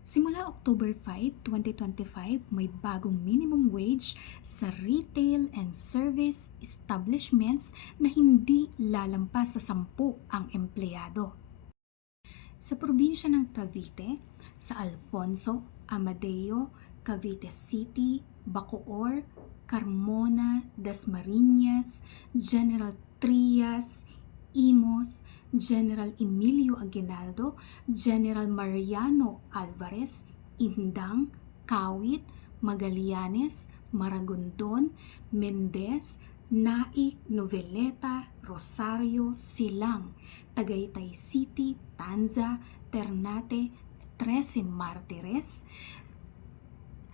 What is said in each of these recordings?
Simula October 5, 2025, may bagong minimum wage sa retail and service establishments na hindi lalampas sa 10 ang empleyado. Sa probinsya ng Cavite, sa Alfonso, Amadeo, Cavite City, Bacoor, Carmona, Dasmariñas, General Trias, Imos, General Emilio Aguinaldo, General Mariano Alvarez, Indang, Kawit, Magallanes, Maragondon, Mendez, Naik, Noveleta, Rosario, Silang, Tagaytay City, Tanza, Ternate, 13 Martires.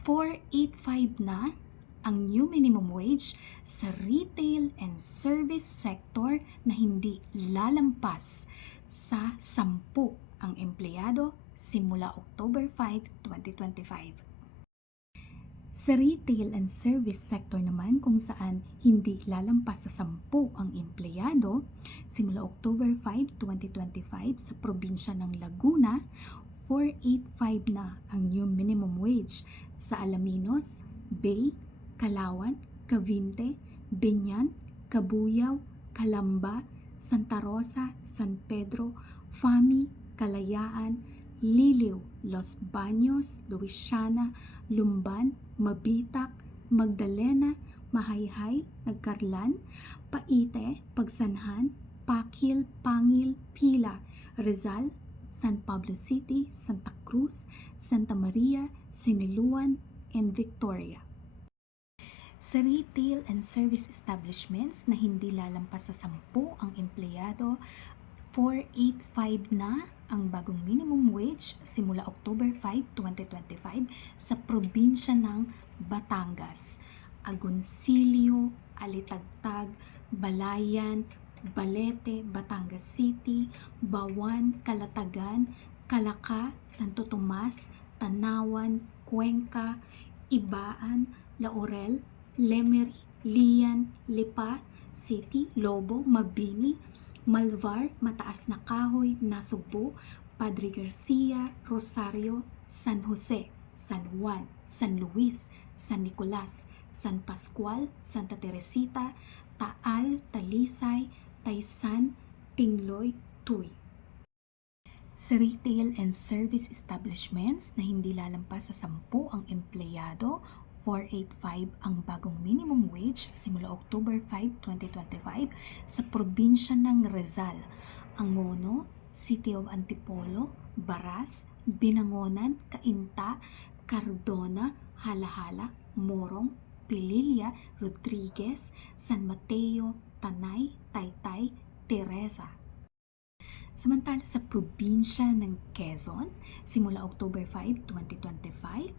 485 na ang new minimum wage sa retail and service sector na hindi lalampas sa 10 ang empleyado simula October 5, 2025. Sa retail and service sector naman kung saan hindi lalampas sa 10 ang empleyado, simula October 5, 2025 sa probinsya ng Laguna, 485 na ang new minimum wage sa Alaminos, Bay, Calauan, Cavite, Binyan, Cabuyao, Calamba, Santa Rosa, San Pedro, Fami, Kalayaan, Liliw, Los Baños, Luisiana, Lumban, Mabitak, Magdalena, Mahayhay, Nagkarlan, Paite, Pagsanhan, Pakil, Pangil, Pila, Rizal, San Pablo City, Santa Cruz, Santa Maria, Siniluan, and Victoria. Sa retail and service establishments na hindi lalampas sa 10 ang empleyado, 485 na ang bagong minimum wage simula October 5, 2025 sa probinsya ng Batangas, Agoncillo, Alitagtag, Balayan, Balete, Batangas City, Bawan, Calatagan, Calaca, Santo Tomas, Tanawan, Cuenca, Ibaan, Laurel, Lemery, Lian, Lipa City, Lobo, Mabini, Malvar, Mataas na Kahoy, Nasugbo, Padre Garcia, Rosario, San Jose, San Juan, San Luis, San Nicolas, San Pascual, Santa Teresita, Taal, Talisay, Taysan, Tingloy, Tuy. Sa retail and service establishments na hindi lalampas sa 10 ang empleyado, 485 ang bagong minimum wage simula October 5, 2025 sa probinsya ng Rizal, Angono, City of Antipolo, Baras, Binangonan, Cainta, Cardona, Halahala, Morong, Pililla, Rodriguez, San Mateo, Tanay, Taytay, Teresa. Samantala sa probinsya ng Quezon, simula October 5, 2025,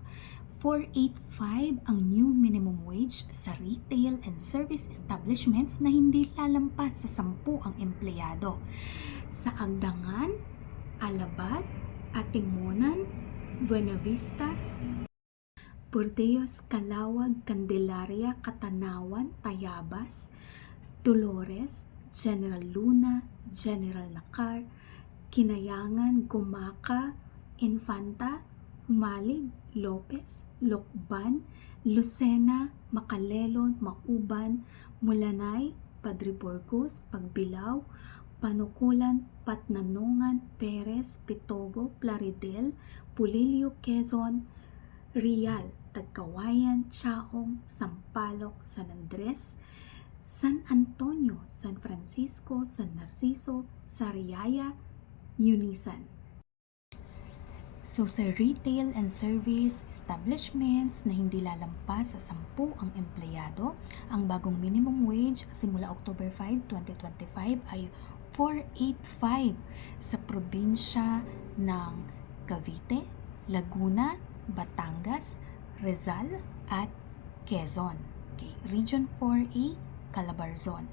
485 ang new minimum wage sa retail and service establishments na hindi lalampas sa 10 ang empleyado. Sa Agdangan, Alabad, Atimonan, Buenavista, Burdeos, Calawag, Candelaria, Catanawan, Tayabas, Dolores, General Luna, General Nakar, Kinayangan, Gumaca, Infanta, Humalig, Lopez, Lokban, Lucena, Macalelon, Mauban, Mulanay, Padre Burgos, Pagbilao, Panukulan, Patnanongan, Perez, Pitogo, Plaridel, Pulilio, Quezon, Rial, Tagkawayan, Chaong, Sampaloc, San Andres, San Antonio, San Francisco, San Narciso, Sariaya, Unisan. So sa retail and service establishments na hindi lalampas sa 10 ang empleyado, ang bagong minimum wage simula October 5, 2025 ay 485 sa probinsya ng Cavite, Laguna, Batangas, Rizal at Quezon. Okay, Region 4A, Calabarzon.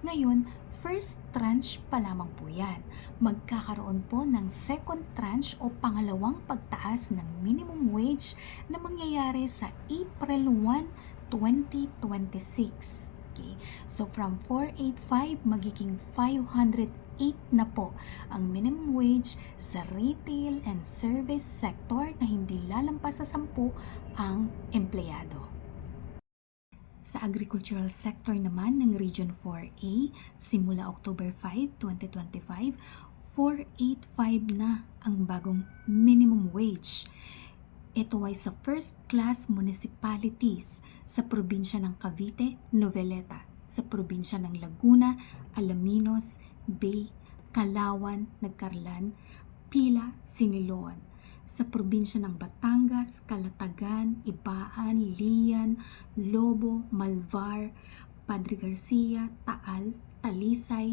Ngayon, first tranche pa lamang po yan. Magkakaroon po ng second tranche o pangalawang pagtaas ng minimum wage na mangyayari sa April 1, 2026. Okay? So from 485 magiging 585 na po ang minimum wage sa retail and service sector na hindi lalampas sa 10 ang empleyado. Sa agricultural sector naman ng Region 4A, simula October 5, 2025, 485 na ang bagong minimum wage. Ito ay sa first-class municipalities sa probinsya ng Cavite, Noveleta, sa probinsya ng Laguna, Alaminos, Bay, Calauan, Nagcarlan, Pila, Siniloan, sa probinsya ng Batangas, Calatagan, Ibaan, Lian, Lobo, Malvar, Padre Garcia, Taal, Talisay,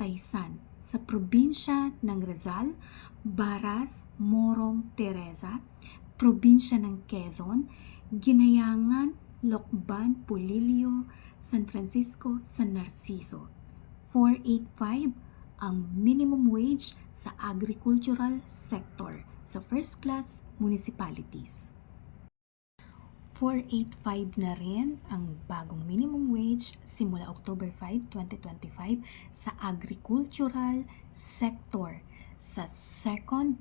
Taysan, sa probinsya ng Rizal, Baras, Morong, Teresa, probinsya ng Quezon, Ginayangan, Lokban, Pulilio, San Francisco, San Narciso. 485 ang minimum wage sa agricultural sector sa first-class municipalities. 485 na rin ang bagong minimum wage simula October 5, 2025 sa agricultural sector sa second,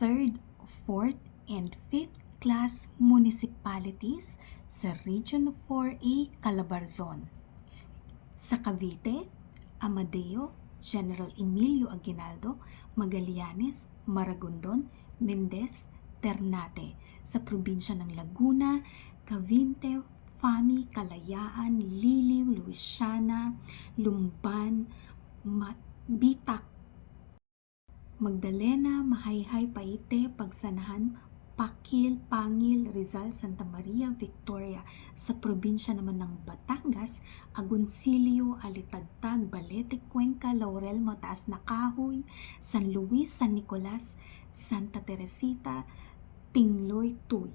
third, fourth, and fifth class municipalities sa Region 4A, Calabarzon. Sa Cavite, Amadeo, General Emilio Aguinaldo, Magallanes, Maragondon, Mendez, Ternate. Sa probinsya ng Laguna, Cavite, Fami, Kalayaan, Liliw, Luisiana, Lumban, Bitac, Magdalena, Mahayhay, Paite, Pagsanahan, Pakil, Pangil, Rizal, Santa Maria, Victoria. Sa probinsya naman ng Batangas, Agoncillo, Alitagtag, Balete, Cuenca, Laurel, Mataas na Kahoy, San Luis, San Nicolas, Santa Teresita, Tingloy, Tuy.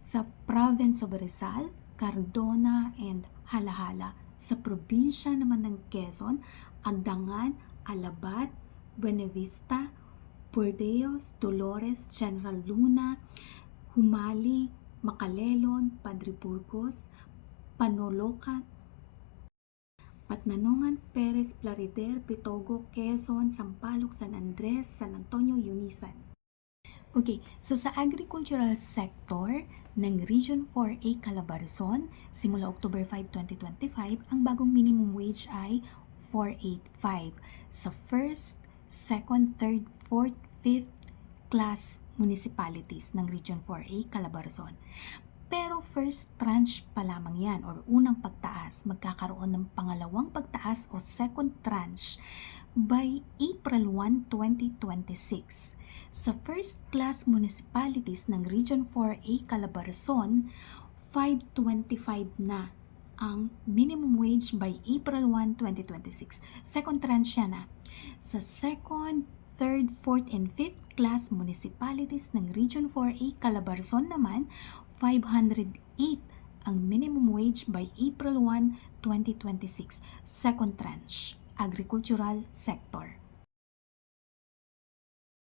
Sa province of Rizal, Cardona, and Halahala. Sa probinsya naman ng Quezon, Agdangan, Alabat, Buenavista, Burdeos, Dolores, General Luna, Humali, Macalelon, Padre Burgos, Panolocan, Patnanongan, Perez, Plaridel, Pitogo, Quezon, Sampaloc, San Andres, San Antonio, Unisan. Okay, so sa agricultural sector ng Region 4A Calabarzon, simula October 5, 2025, ang bagong minimum wage ay 485 sa first, second, third, fourth, fifth class municipalities ng Region 4A Calabarzon. Pero first tranche pa lamang yan or unang pagtaas. Magkakaroon ng pangalawang pagtaas o second tranche by April 1, 2026. Sa first class municipalities ng Region 4A Calabarzon, 525 na ang minimum wage by April 1, 2026. Second tranche yan na. Sa second, third, fourth, and fifth class municipalities ng Region 4A Calabarzon naman, 508 ang minimum wage by April 1, 2026. Second tranche, agricultural sector.